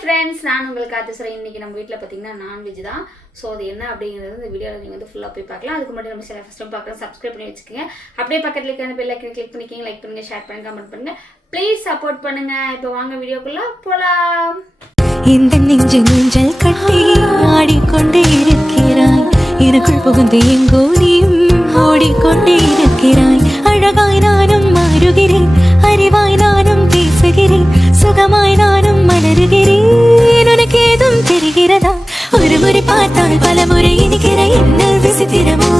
Friends நான் உங்களுக்கு ஆத்திசுறேன் இன்னைக்கு நம்ம வீட்டில் பார்த்தீங்கன்னா நான்வெஜ் தான். ஸோ அது என்ன அப்படிங்கிறது இந்த வீடியோவில் நீங்கள் வந்து ஃபுல்லாக போய் பார்க்கலாம். அதுக்கு முன்னாடி நம்ம சில ஃபஸ்ட் டைம் பார்க்கலாம் சப்ஸ்கிரைப் பண்ணி வச்சுக்கோங்க. அப்படியே பக்கத்தில் இருக்கிற பெல் ஐக்கன் கிளிக் பண்ணிக்கிங்க. லைக் பண்ணுங்கள் ஷேர் பண்ணுங்க கமெண்ட் பண்ணுங்கள் ப்ளீஸ் சப்போர்ட் பண்ணுங்க. இப்போ வாங்க வீடியோக்குள்ள போகலாம் இந்த நெஞ்சு நெஞ்சல் கட்டி ஆடிக்கொண்டே இருக்கிறாய். எனக்குள் புகுந்து எங்கோ நீயும் ஓடிக்கொண்டே இருக்கிறாய். அழகாய் நானும் மாறுகிறேன் அறிவாய் நானும் பேசுகிறேன். சுகமாய் நானும் மலருகிறேன். உனக்கு ஏதும் தெரிகிறதா? ஒரு முறை பார்த்தால் பல முறை இனிக்கிற என்ன விசித்திரமோ?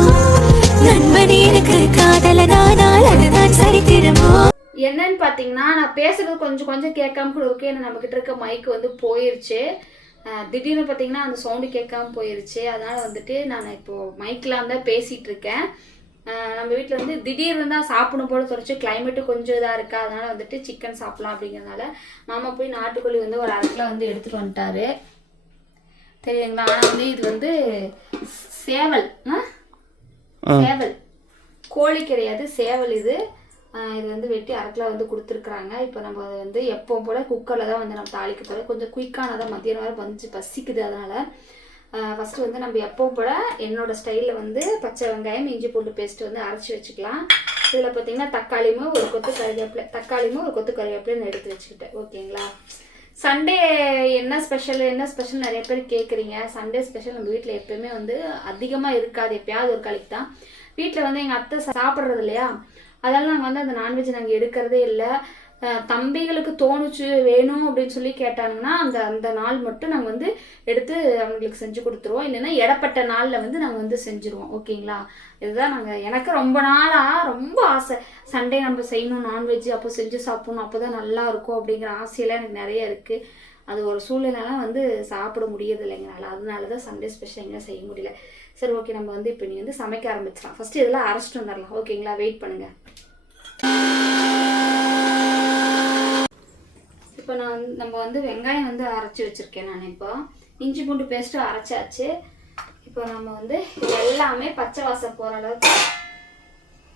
நண்பன் எனக்கு காதலனானால் அதுதான் சரித்திரமோ? என்னன்னு பார்த்தீங்கன்னா நான் பேசுறது கொஞ்சம் கொஞ்சம் கேட்காம கூட ஓகே ஏன்னா நம்மக்கிட்ட இருக்க மைக் வந்து போயிருச்சு. திடீர்னு பார்த்தீங்கன்னா அந்த சவுண்டு கேட்காம போயிருச்சு. அதனால வந்துட்டு நான் இப்போ மைக்கெலாம் தான் பேசிட்டு இருக்கேன். நம்ம வீட்டில் வந்து திடீர்னு தான் சாப்பிடும் போல தொடச்சு கிளைமேட்டு கொஞ்சம் இதாக இருக்கா? அதனால வந்துட்டு சிக்கன் சாப்பிடலாம் அப்படிங்கிறதுனால மாமா போய் நாட்டுக்கோழி வந்து ஒரு அரை கிலோ வந்து எடுத்துட்டு வந்துட்டாரு. தெரியுங்களா ஆனால் வந்து இது வந்து சேவல். சேவல். கோழி கிடையாது சேவல் இது. இது வந்து வெட்டி அரைக்கில் வந்து கொடுத்துருக்குறாங்க. இப்போ நம்ம அதை வந்து எப்பவும் போல் குக்கரில் தான் வந்து நம்ம தாளிக்க போகிறோம் கொஞ்சம் குயிக்கானதான் மத்தியானம் வரை வந்து பசிக்குது அதனால். ஃபஸ்ட்டு வந்து நம்ம எப்பவும் போல் என்னோட ஸ்டைலில் வந்து பச்சை வெங்காயம் இஞ்சி பூண்டு பேஸ்ட் வந்து அரைச்சி வச்சுக்கலாம். இதில் பார்த்தீங்கன்னா தக்காளியும் ஒரு கொத்து கறிவேப்பிலை தக்காளியும் ஒரு கொத்து கறிவேப்பிலையும் எடுத்து வச்சுக்கிட்டேன். ஓகேங்களா? சண்டே என்ன ஸ்பெஷல் என்ன ஸ்பெஷல் நிறைய பேர் கேட்குறீங்க சண்டே ஸ்பெஷல் நம்ம வீட்டில் எப்பயுமே வந்து அதிகமாக இருக்காது. எப்பயாவது ஒரு கலைக்கு தான். வீட்டில் வந்து எங்கள் அத்தை சாப்பிட்றது இல்லையா? அதெல்லாம் நாங்கள் வந்து அந்த நான்வெஜ் நாங்கள் எடுக்கிறதே இல்லை. தம்பிகளுக்கு தோணுச்சு வேணும் அப்படின்னு சொல்லி கேட்டாங்கன்னா அந்த அந்த நாள் மட்டும் நாங்கள் வந்து எடுத்து அவங்களுக்கு செஞ்சு கொடுத்துருவோம். இல்லைன்னா இடப்பட்ட நாளில் வந்து நாங்கள் வந்து செஞ்சுருவோம். ஓகேங்களா? இதுதான் நாங்கள் எனக்கு ரொம்ப நாளாக ரொம்ப ஆசை. சண்டே நம்ம செய்யணும் நான்வெஜ் அப்போ செஞ்சு சாப்பிடணும் அப்போ தான் நல்லா இருக்கும் அப்படிங்கிற ஆசையெல்லாம் எனக்கு நிறைய இருக்குது அது ஒரு சூழ்நிலைலாம் வந்து சாப்பிட முடியறது இல்லைங்கனால அதனால தான் சண்டே ஸ்பெஷல் எங்கே செய்ய முடியல. சரி ஓகே நம்ம வந்து இப்போ நீ வந்து சமைக்க ஆரம்பிச்சிடலாம். ஃபஸ்ட்டு இதெல்லாம் அரைச்சிட்டு வந்துடலாம். ஓகேங்களா வெயிட் பண்ணுங்கள் இப்போ நான் வந்து- நம்ம வந்து வெங்காயம் வந்து அரைச்சி வச்சுருக்கேன் நான் இப்போ. இஞ்சி பூண்டு பேஸ்ட்டும் அரைச்சாச்சு. இப்போ நம்ம வந்து எல்லாமே பச்சை வாசம் போகிற அளவுக்கு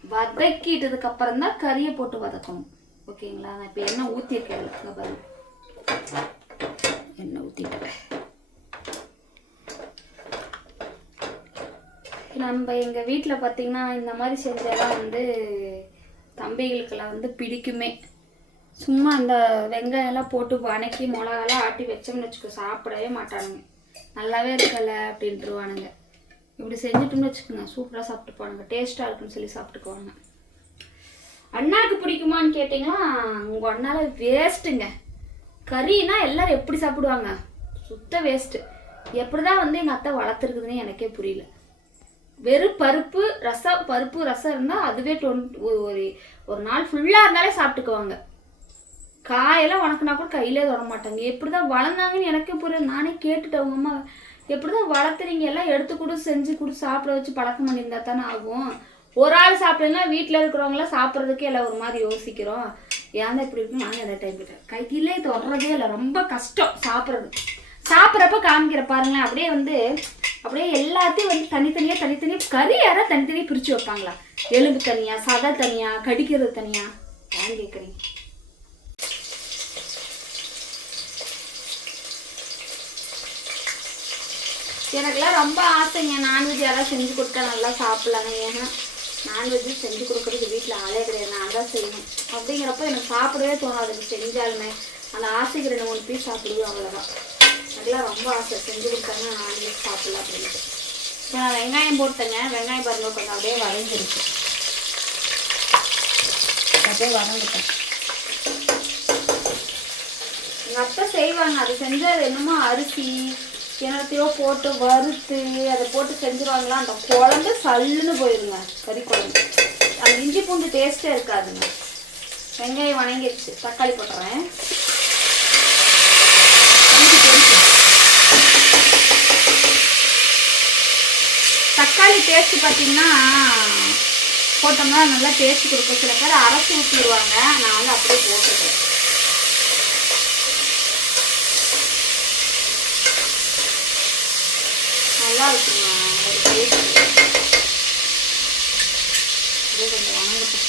வதக்கிட்டதுக்கு அப்புறம் தான் கறியை போட்டு வதக்கணும். ஓகேங்களா? நான் இப்போ எண்ணெய் ஊற்றிருக்கேன் பாருங்க எண்ணெய் ஊற்றிட்டேன் நம்ம எங்கள் வீட்டில் பார்த்தீங்கன்னா இந்த மாதிரி செஞ்சதெல்லாம் வந்து தம்பிகளுக்கெல்லாம் வந்து பிடிக்குமே. சும்மா அந்த வெங்காயம்லாம் போட்டு வணக்கி மிளகாலாம் ஆட்டி வச்சோம்னு வச்சுக்கோ சாப்பிடவே மாட்டானுங்க. நல்லாவே இருக்கல அப்படின்ட்டுருவானுங்க இப்படி செஞ்சுட்டோம்னு வச்சுக்கோங்க சூப்பராக சாப்பிட்டு போவானுங்க டேஸ்ட்டாக இருக்குன்னு சொல்லி சாப்பிட்டுக்குவாங்க அண்ணாக்கு பிடிக்குமான்னு கேட்டிங்கன்னா உங்கள் அண்ணால வேஸ்ட்டுங்க கறினா எல்லாரும் எப்படி சாப்பிடுவாங்க? சுத்த வேஸ்ட்டு எப்படி தான் வந்து எங்கள் அத்தை வளர்த்துருக்குதுன்னு எனக்கே புரியல. வெறும் பருப்பு ரசம் பருப்பு ரசம் இருந்தால் அதுவே டொன் ஒரு ஒரு நாள் ஃபுல்லாக இருந்தாலே சாப்பிட்டுக்குவாங்க. காயெல்லாம் உனக்குனா கூட கையிலே தொட மாட்டாங்க. எப்படி தான் வளர்ந்தாங்கன்னு எனக்கே புரியல. நானே கேட்டுட்டேன் அவங்க அம்மா. எப்படி தான் வளர்த்துறீங்க? எல்லாம் எடுத்து கூட செஞ்சு கூட சாப்பிட வச்சு பழக்கம் பண்ணியிருந்தா தானே ஆகும். ஒரு ஆள் சாப்பிடலாம் வீட்டில் இருக்கிறவங்களாம் சாப்பிட்றதுக்கே எல்லாம் ஒரு மாதிரி யோசிக்கிறோம். ஏன் இப்படி இருக்கும் நானும் எதாவது டைம் கிட்ட கையிலே தொடர்றதே இல்லை. ரொம்ப கஷ்டம் சாப்பிட்றது. சாப்பிட்றப்ப காமிக்கிற பாருங்களேன். அப்படியே வந்து அப்படியே எல்லாத்தையும் வந்து தனித்தனியாக தனித்தனியாக கறி யாராவது தனித்தனியாக பிரித்து வைப்பாங்களா? எலும்பு தனியாக சதை தனியாக கடிக்கிறது தனியாக ஏன் கேட்குறீங்க எனக்குலாம் ரொம்ப ஆசைங்க. நான்வெஜ் யாராவது செஞ்சு கொடுத்தா நல்லா சாப்பிட்லாங்க ஏன்னா நான்வெஜ் செஞ்சு கொடுக்குறது வீட்டில் ஆளே கிடையாது. நான் தான் செய்யணும் அப்படிங்கிறப்ப எனக்கு சாப்பிடவே தோணும் எனக்கு செஞ்சாலுமே. அந்த ஆசைக்கு ரெண்டு மூணு பீஸ் சாப்பிடுவோம் அவ்வளோதான் அதெல்லாம் ரொம்ப ஆசை. செஞ்சு கொடுத்தாங்க நான்வெஜ் சாப்பிடலாம் அப்படின்ட்டு. இப்போ நான் வெங்காயம் போட்டேங்க. வெங்காயம் பாருங்க கொஞ்சம் அப்படியே வரைஞ்சிருக்கு அப்படியே வரைஞ்சிட்டேன் எங்கள் அத்தை செய்வாங்க. அது செஞ்சது என்னமோ அரிசி என்னத்தையோ போட்டு வறுத்து அதை போட்டு செஞ்சுருவாங்களா? அந்த குழம்பு சல்லுன்னு போயிருங்க கறி குழம்பு. அந்த இஞ்சி பூண்டு டேஸ்ட்டே இருக்காதுங்க. வெங்காயம் வணங்கிடுச்சு தக்காளி போட்டுறேன். தக்காளி டேஸ்ட் பார்த்தீங்கன்னா போட்டோம்னா நல்லா டேஸ்ட் கொடுக்கும். சில பேர் அரைச்சி ஊற்றிடுவாங்க நான் வந்து அப்படியே போட்டுருக்கேன் நல்லா இருக்குங்க கொஞ்சம் வணங்கட்டும்.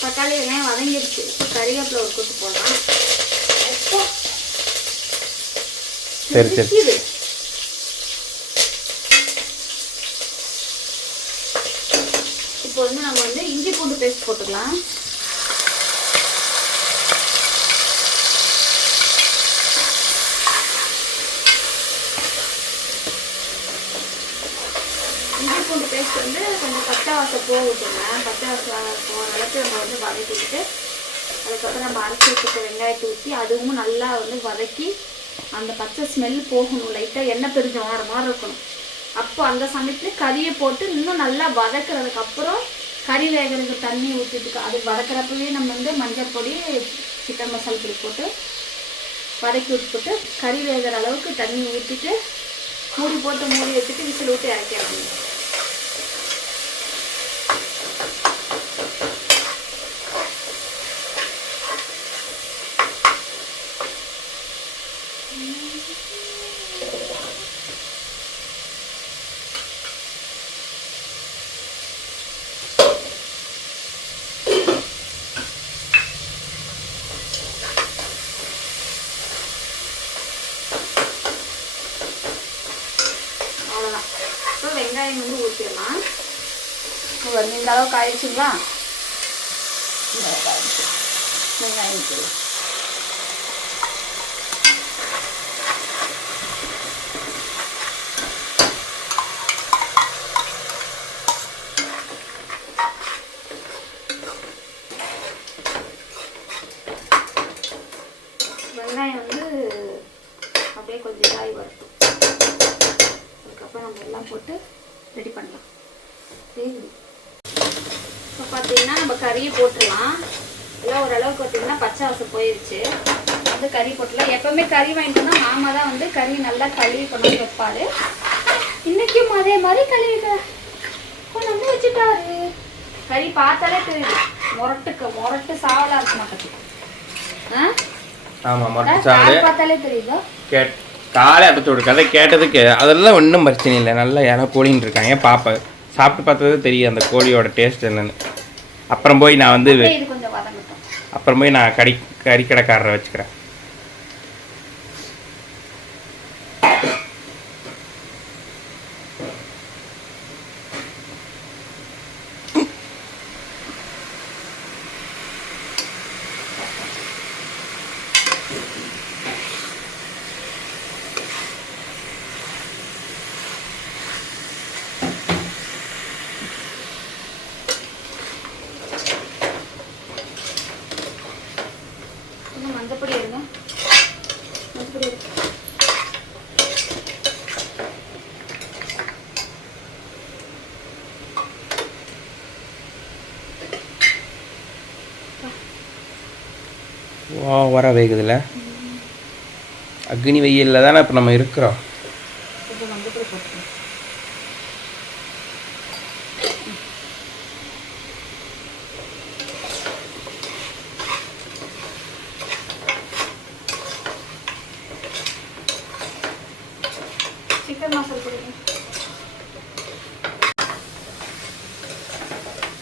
தக்காளி வெங்காயம் வதங்கிடுச்சு இப்போ கறிவேப்பிலை ஒரு கொத்து போடலாம். சரி, சரி. இப்போ வந்து நம்ம வந்து இஞ்சி பூண்டு பேஸ்ட் போட்டுக்கலாம் இஞ்சி பூண்டு பேஸ்ட் வந்து பட்டை பச்சை போக விட்டுருங்க பச்சை போகிற அளவுக்கு நம்ம வந்து வதக்கிட்டு அதுக்கப்புறம் நம்ம அரைச்சி வச்சுக்க வெங்காயத்தை ஊற்றி அதுவும் நல்லா வந்து வதக்கி அந்த பச்சை ஸ்மெல் போகணும். லைட்டாக எண்ணெய் பிரிஞ்சு வர மாதிரி இருக்கணும். அப்போ அந்த சமயத்தில் கறியை போட்டு இன்னும் நல்லா வதக்குறதுக்கு அப்புறம் கறி வேகிறதுக்கு தண்ணி ஊற்றிட்டு அது வதக்கிறப்பவே நம்ம வந்து மஞ்சள் பொடி சிக்கன் மசாலா பொடி போட்டு வதக்கி விட்டுட்டு கறி வேகிற அளவுக்கு தண்ணி ஊற்றிட்டு மூடி போட்டு மூடி வச்சுட்டு விசில் விட்டு இறக்கிடணும் அவ்வளோதான் இப்போ வெங்காயம் வந்து ஊற்றிடலாம் பாருங்கள் இந்த அளவுக்கு ஆயிடுச்சுங்களா வெங்காயம் வெங்காயம் வந்து அப்படியே கொஞ்சம் இதாகி வரட்டும் அதுக்கப்புறம் நம்ம எல்லாம் போட்டு ரெடி பண்ணலாம் வேகுது இப்போ பார்த்தீங்கன்னா நம்ம கறியை போட்டுடலாம் எல்லாம் ஓரளவுக்கு பார்த்தீங்கன்னா பச்சை வாசம் போயிடுச்சு வந்து கறி போட்டுடலாம் எப்பவுமே கறி வாங்கிட்டு மாமா தான் வந்து கறி நல்லா கழுவி கொண்டு வந்து வைப்பாரு. இன்னைக்கும் அதே மாதிரி கழுவி கொண்டு வந்து வச்சுட்டாரு. கறி பார்த்தாலே தெரியுது. முரட்டுக்கு முரட்டு சாவலா இருக்க மாட்டேங்குது. ஆமாம் கால் சாடு பார்த்தாலே தெரியுதா? கேட் காலை அப்பத்தோட கதை கேட்டதுக்கு அதெல்லாம் ஒன்றும் பிரச்சனை இல்லை. நல்லா ஏன்னா கோழின்னு இருக்காங்க. பாப்பேன் சாப்பிட்டு பார்த்தது தெரியும் அந்த கோழியோட டேஸ்ட் என்னன்னு. அப்புறம் போய் நான் வந்து அப்புறம் போய் நான் கறி கறிக்கடைக்காரரை வச்சுக்கிறேன். வர வேகுதுல. அக்னி வெயிலில் தானே இப்போ நம்ம இருக்கிறோம். சிக்கன் மசாலா போடுங்க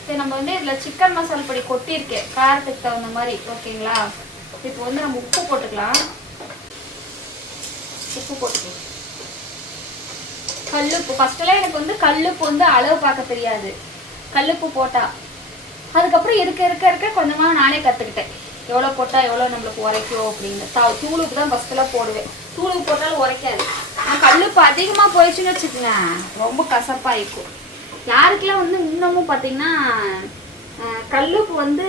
சரி நம்ம வந்து இதில் சிக்கன் மசால் பொடி கொட்டியிருக்கேன் காரத்துக்கு தகுந்த மாதிரி ஓகேங்களா இப்போ வந்து நம்ம உப்பு போட்டுக்கலாம் உப்பு போட்டுக்கலாம் கல்லுப்பு ஃபஸ்ட்டெல்லாம் எனக்கு வந்து கல்லுப்பு வந்து அளவு பார்க்க தெரியாது. கல்லுப்பு போட்டா. அதுக்கப்புறம் இருக்க இருக்க இருக்க கொஞ்சமாக நானே கற்றுக்கிட்டேன் எவ்வளோ போட்டால் எவ்வளோ நம்மளுக்கு உரைக்கும் அப்படின்னு. தா தூளுக்கு தான் ஃபஸ்ட்டெல்லாம் போடுவேன். தூளுக்கு போட்டாலும் உரைக்காது. கல்லுப்பு அதிகமாக போயிடுச்சுன்னு வச்சுக்கோங்க ரொம்ப கசப்பாயிருக்கும் யாருக்கெல்லாம் வந்து இன்னமும் பார்த்தீங்கன்னா கல்லுப்பு வந்து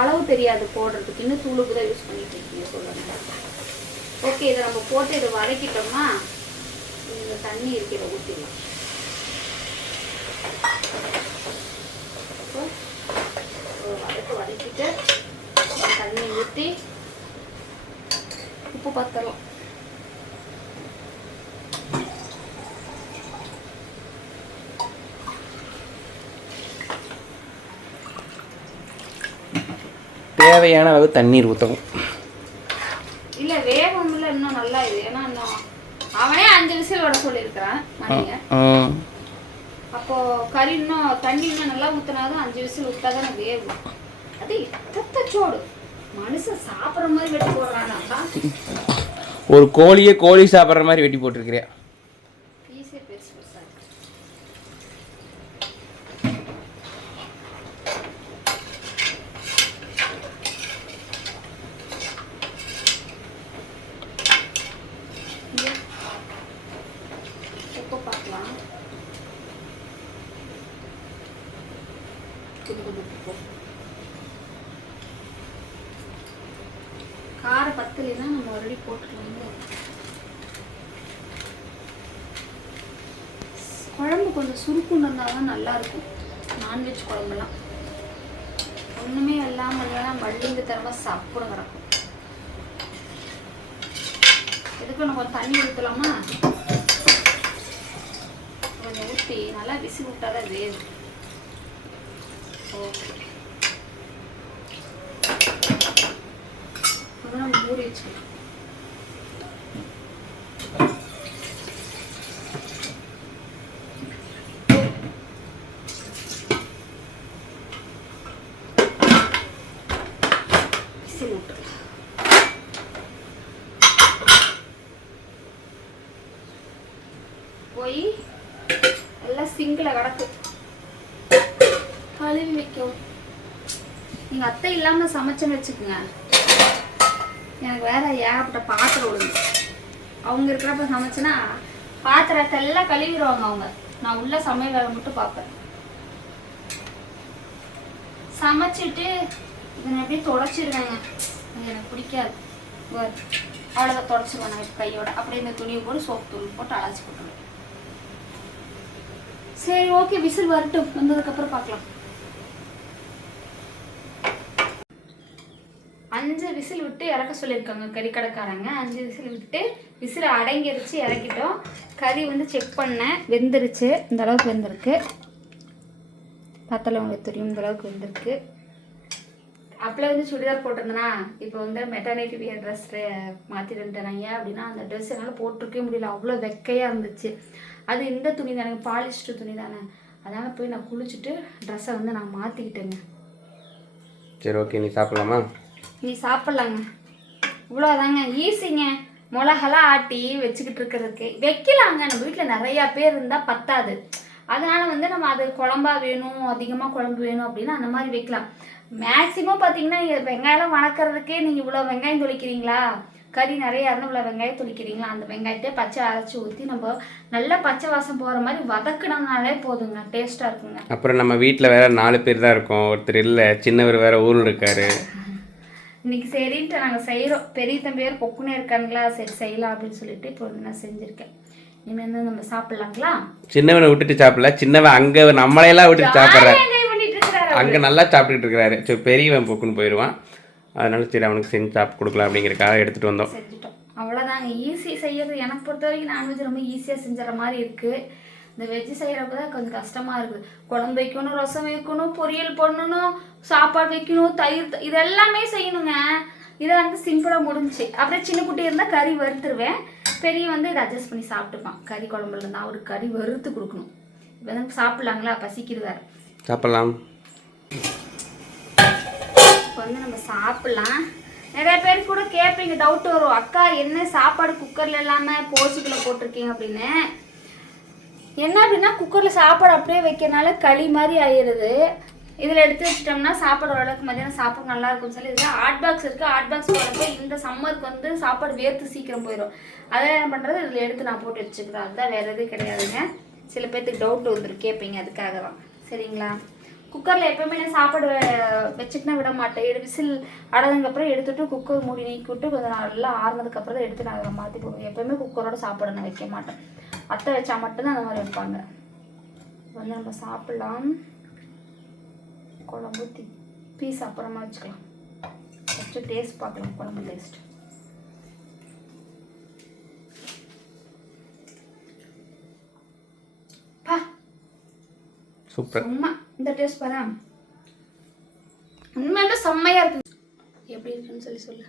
அளவு தெரியாது போடுறதுக்கு. இன்னும் தூளுக்கு தான் யூஸ் பண்ணிட்டு இருக்கீங்க சொல்லுங்க. ஓகே இதை நம்ம போட்டு இதை வதக்கிட்டோம்னா இந்த தண்ணி இருக்கிற ஊற்றிடலாம் வதக்கு வதக்கிட்டு தண்ணி ஊற்றி உப்பு பத்தலாம் தேவையான அளவு தண்ணீர் ஊற்றவும் இல்லை வேகம்ல இன்னும் நல்லா இது. ஏன்னா இன்னும் அவனே அஞ்சு விசில் விட சொல்லியிருக்கிறான் அப்போ கறி இன்னும் தண்ணி இன்னும் நல்லா ஊற்றினாதான் அஞ்சு விசில் விட்டா தானே வேகும். அது மனுஷன் சாப்பிட்ற மாதிரி வெட்டி போடுறானாப்பா ஒரு கோழியே கோழி சாப்பிட்ற மாதிரி வெட்டி போட்டிருக்கிறேன் பீஸே பெருசு பெருசா இருக்கு இங்க. எப்போ பார்க்கலாம் கார பத்தலைன்னா நம்ம ஆல்ரெடி போட்டுக்கலாம் குழம்பு கொஞ்சம் சுருக்குன்னு இருந்தால் தான் நல்லா இருக்கும் நான்வெஜ் குழம்புலாம். ஒன்றுமே இல்லாமல் இல்லைன்னா மல்லிங்க தரமாக சாப்பிட கிடக்கும் எதுக்கு நம்ம கொஞ்சம் தண்ணி ஊற்றலாமா கொஞ்சம் ஊற்றி நல்லா விசி விட்டாதான் வேகும். ஓகே அதான் நம்ம மூடி வச்சுக்கலாம் விசில் விட்டுறலாம் போய் எல்லாம் சிங்கில் கிடக்கு கழுவி வைக்கும் எங்கள் அத்தை இல்லாமல் சமைச்சேன்னு வச்சுக்கோங்க. எனக்கு வேற ஏகப்பட்ட பாத்திரம் விடுங்க அவங்க இருக்கிறப்ப சமைச்சேன்னா பாத்திரத்தை எல்லாம் கழுவிடுவாங்க அவங்க. நான் உள்ள சமையல் வேலை மட்டும் பார்ப்பேன். சமைச்சிட்டு இதை எப்படியும் அப்படியே அது எனக்கு பிடிக்காது. அவ்வளோதான் தொடச்சிருவேன் நான் கையோட. அப்படியே இந்த துணியை போட்டு சோப்பு தூள் போட்டு அழைச்சி போட்டுருவேன். சரி ஓகே விசில் வரட்டும். வந்ததுக்கப்புறம் பார்க்கலாம் அஞ்சு விசில் விட்டு இறக்க சொல்லியிருக்காங்க கறி கடைக்காரங்க அஞ்சு விசில் விட்டு விசில் அடங்கிருச்சு இறக்கிட்டோம். கறி வந்து செக் பண்ணேன். வெந்துருச்சு. இந்த அளவுக்கு வெந்திருக்கு. பார்த்தால உங்களுக்கு தெரியும் இந்த அளவுக்கு வெந்திருக்கு. அப்பல வந்து சுடிதார் போட்டிருந்தேனா இப்போ வந்து மெட்டர்னிட்டி வியர் ட்ரெஸ் மாற்றிட்டு வந்துட்டேன் ஏன் அப்படின்னா அந்த ட்ரெஸ் என்னால் போட்டிருக்கவே முடியல. அவ்வளோ வெக்கையாக இருந்துச்சு. அது இந்த துணி தானே பாலிஸ்டர் துணி தானே. அதனால் போய் நான் குளிச்சுட்டு ட்ரெஸ்ஸை வந்து நான் மாற்றிக்கிட்டேங்க சரி ஓகே நீ சாப்பிடலாமா? நீ சாப்பிட்லாங்க. இவ்வளோதாங்க ஈஸிங்க மிளகெல்லாம் ஆட்டி வச்சுக்கிட்டு இருக்கிறதுக்கு. வைக்கலாங்க. நம்ம வீட்டில் நிறையா பேர் இருந்தால் பத்தாது. அதனால வந்து நம்ம அது குழம்பா வேணும் அதிகமாக குழம்பு வேணும் அப்படின்னா அந்த மாதிரி வைக்கலாம். மேக்ஸிமம் பார்த்தீங்கன்னா நீங்கள் வெங்காயம்லாம் வணக்கிறதுக்கே நீங்கள் இவ்வளோ வெங்காயம் தொளிக்கிறீங்களா? கறி நிறையா இருந்தால் இவ்வளோ வெங்காயம் தொளிக்கிறீங்களா? அந்த வெங்காயத்தை பச்சை அரைச்சி ஊற்றி நம்ம நல்லா பச்சை வாசம் போகிற மாதிரி வதக்குனோம்னாலே போதுங்க. டேஸ்ட்டாக இருக்குங்க. அப்புறம் நம்ம வீட்டில் வேற நாலு பேர் தான் இருக்கோம். ஒருத்தர் இல்லை சின்னவர் வேற ஊரில் இருக்காரு. இன்னைக்கு சரின்ட்டு நாங்கள் செய்கிறோம் பெரிய தம்பி வேறு பொக்குனே இருக்கானுங்களா? சரி செய்யலாம் அப்படின்னு சொல்லிட்டு இப்போ வந்து நான் செஞ்சுருக்கேன். இனிமேல் வந்து நம்ம சாப்பிட்லாங்களா? சின்னவனை விட்டுட்டு சாப்பிடல. சின்னவன் அங்கே நம்மளையெல்லாம் விட்டுட்டு சாப்பிட்றாரு. அங்கே நல்லா சாப்பிட்டுட்டு இருக்கிறாரு. சரி பெரியவன் பொக்குன்னு போயிடுவான். அதனால சரி அவனுக்கு செஞ்சு சாப்பிட்டு கொடுக்கலாம் அப்படிங்கிறக்காக எடுத்துகிட்டு வந்தோம். செஞ்சுட்டோம். அவ்வளோதாங்க ஈஸி செய்யறது. எனக்கு பொறுத்த வரைக்கும் நான்வெஜ் ரொம்ப ஈஸியாக செஞ்சுற மாதிரி இருக்குது இந்த வெஜ்ஜு செய்கிறப்ப தான் கொஞ்சம் கஷ்டமாக இருக்குது குழம்பு வைக்கணும் ரசம் வைக்கணும் பொரியல் பண்ணணும் சாப்பாடு வைக்கணும் தயிர் த- இது எல்லாமே செய்யணுங்க. இதை வந்து சிம்பிளாக முடிஞ்சுச்சு. அப்படியே சின்ன குட்டி இருந்தால் கறி வறுத்துருவேன். பெரிய வந்து இதை அட்ஜஸ்ட் பண்ணி சாப்பிட்டுப்பான். கறி குழம்புல இருந்தால் அவருக்கு கறி வறுத்து கொடுக்கணும். இப்போ வந்து சாப்பிட்லாங்களா? பசிக்குது வேறு. சாப்பிடலாம். இப்போ வந்து நம்ம சாப்பிட்லாம். நிறைய பேர் கூட கேட்பீங்க டவுட் வரும். அக்கா என்ன சாப்பாடு குக்கரில் இல்லாமல் போச்சுக்குள்ள போட்டிருக்கீங்க அப்படின்னு. என்ன அப்படின்னா குக்கரில் சாப்பாடு அப்படியே வைக்கிறனால களி மாதிரி ஆயிடுது. இதில் எடுத்து வச்சிட்டோம்னா சாப்பாடு ஓரளவுக்கு மதியானம் சாப்பாடு நல்லா இருக்கும்னு சொல்லி இதில் ஹாட் பாக்ஸ் இருக்குது ஹாட் பாக்ஸ் போடுறப்ப இந்த சம்மருக்கு வந்து சாப்பாடு வேர்த்து சீக்கிரம் போயிடும் அதெல்லாம் என்ன பண்ணுறது இதில் எடுத்து நான் போட்டு வச்சுக்கிறேன் அதுதான் வேறு எதுவும் கிடையாதுங்க. சில பேர்த்துக்கு டவுட் வந்துருக்கு கேட்பீங்க அதுக்காக தான் சரிங்களா? குக்கரில் எப்பவுமே நான் சாப்பாடு வச்சுக்கினா விட மாட்டேன். எடு விசில் அடதுக்கப்புறம் எடுத்துட்டு குக்கர் மூடி நீக்கி விட்டு கொஞ்சம் நல்லா ஆறுனதுக்கப்புறம் தான் எடுத்து நான் அதில் மாற்றி போடுவேன். எப்பவுமே குக்கரோட சாப்பாடு நான் வைக்க மாட்டேன். அத்தை வச்சா மட்டும்தான் அந்த மாதிரி வைப்பாங்க. வந்து நம்ம சாப்பிடலாம். குழம்பு திப்பி பீஸ் அப்புறமா வச்சுக்கலாம். ஃபஸ்ட்டு டேஸ்ட் பார்க்கலாம் குழம்பு டேஸ்ட் சூப்பர். சும்மா. இந்த டேஸ்ட் பாரு உண்மையில செம்மையா இருக்கு. எப்படி இருக்குன்னு சொல்லி சொல்லு.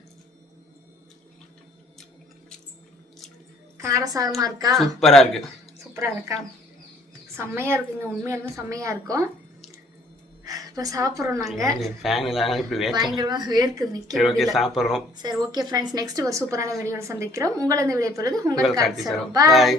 காரசாரமா இருக்கா? சூப்பராக இருக்கு. சூப்பரா இருக்கா? செம்மையா இருக்குங்க. உண்மையாலுமே செம்மையா இருக்கும். இப்போ சாப்பிட்றோம் நாங்கள் பயங்கரமாக வேர்க்குது. நிற்க சரி ஓகே சாப்பிட்றோம். சரி ஓகே ஃப்ரெண்ட்ஸ் நெக்ஸ்ட் ஒரு சூப்பரான வீடியோவில் சந்திக்கிறோம். உங்களை இந்த வீடியோ உங்கள் உங்களுக்கு பாய்